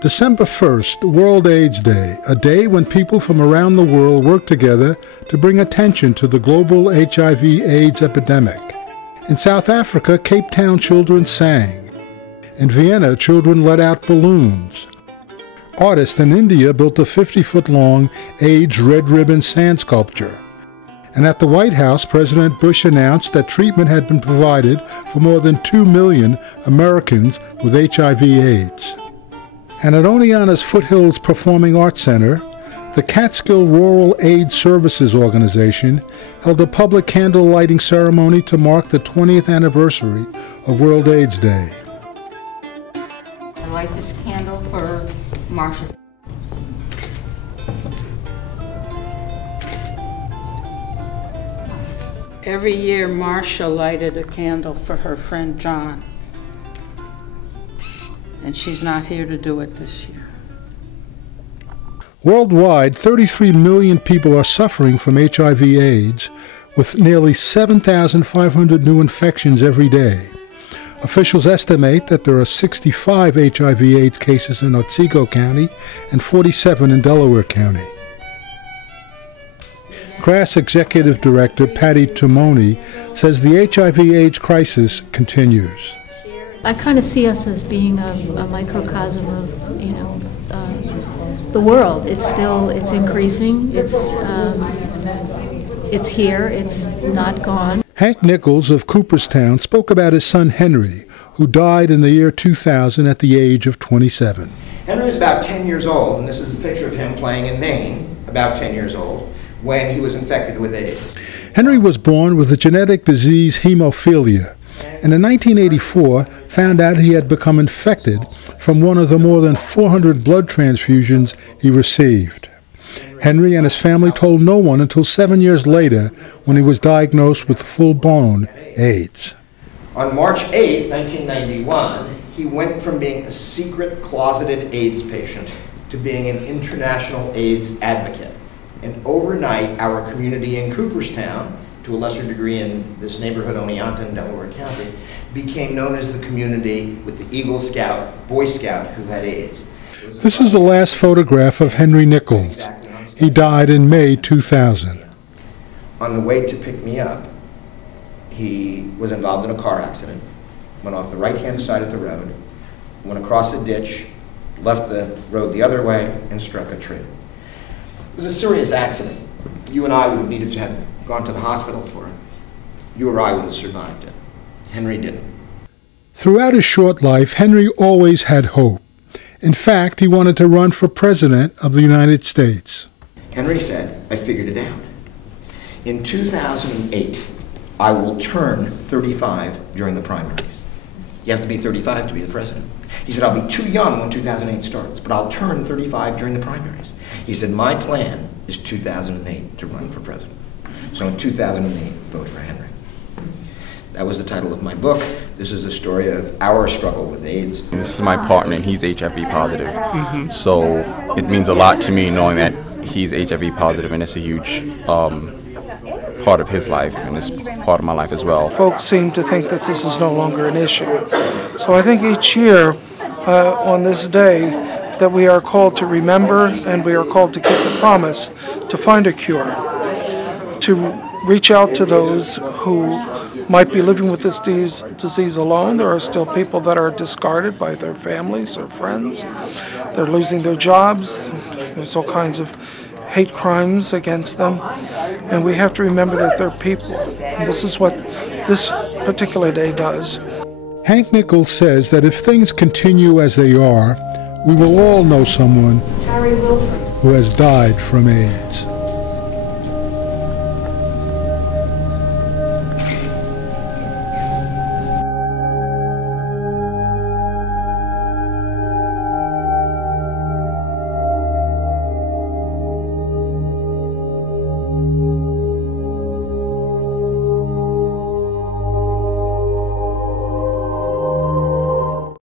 December 1st, World AIDS Day, a day when people from around the world work together to bring attention to the global HIV/AIDS epidemic. In South Africa, Cape Town children sang. In Vienna, children let out balloons. Artists in India built a 50-foot-long AIDS red ribbon sand sculpture. And at the White House, President Bush announced that treatment had been provided for more than 2 million Americans with HIV/AIDS. And at Oneonta's Foothills Performing Arts Center, the Catskill Rural Aids Services organization held a public candle lighting ceremony to mark the 20th anniversary of World AIDS Day. I light this candle for Marcia. Every year, Marcia lighted a candle for her friend John, and she's not here to do it this year. Worldwide, 33 million people are suffering from HIV/AIDS, with nearly 7,500 new infections every day. Officials estimate that there are 65 HIV/AIDS cases in Otsego County and 47 in Delaware County. CRAS Executive Director Patty Timoni says the HIV/AIDS crisis continues. I kind of see us as being a microcosm of, the world. It's increasing. It's here. It's not gone. Hank Nichols of Cooperstown spoke about his son Henry, who died in the year 2000 at the age of 27. Henry was about 10 years old, and this is a picture of him playing in Maine, about 10 years old, when he was infected with AIDS. Henry was born with the genetic disease hemophilia, and in 1984 found out he had become infected from one of the more than 400 blood transfusions he received. Henry and his family told no one until 7 years later, when he was diagnosed with full-blown AIDS. On March 8, 1991, he went from being a secret closeted AIDS patient to being an international AIDS advocate. And overnight, our community in Cooperstown, to a lesser degree in this neighborhood, Oneonta in Delaware County, became known as the community with the Eagle Scout, Boy Scout who had AIDS. This is the last photograph of Henry Nichols. He died in May 2000. On the way to pick me up, he was involved in a car accident, went off the right-hand side of the road, went across a ditch, left the road the other way, and struck a tree. It was a serious accident. You and I would have needed to have gone to the hospital for it. You or I would have survived it. Henry didn't. Throughout his short life, Henry always had hope. In fact, he wanted to run for president of the United States. Henry said, I figured it out. In 2008, I will turn 35 during the primaries. You have to be 35 to be the president. He said, I'll be too young when 2008 starts, but I'll turn 35 during the primaries. He said, my plan is 2008 to run for president. So in 2008, vote for Henry. That was the title of my book. This is the story of our struggle with AIDS. This is my partner, and he's HIV positive. So it means a lot to me knowing that he's HIV positive, and it's a huge part of his life, and it's part of my life as well. Folks seem to think that this is no longer an issue. So I think each year on this day that we are called to remember, and we are called to keep the promise to find a cure, to reach out to those who might be living with this disease alone. There are still people that are discarded by their families or friends. They're losing their jobs. There's all kinds of hate crimes against them. And we have to remember that they're people. And this is what this particular day does. Hank Nichols says that if things continue as they are, we will all know someone who has died from AIDS.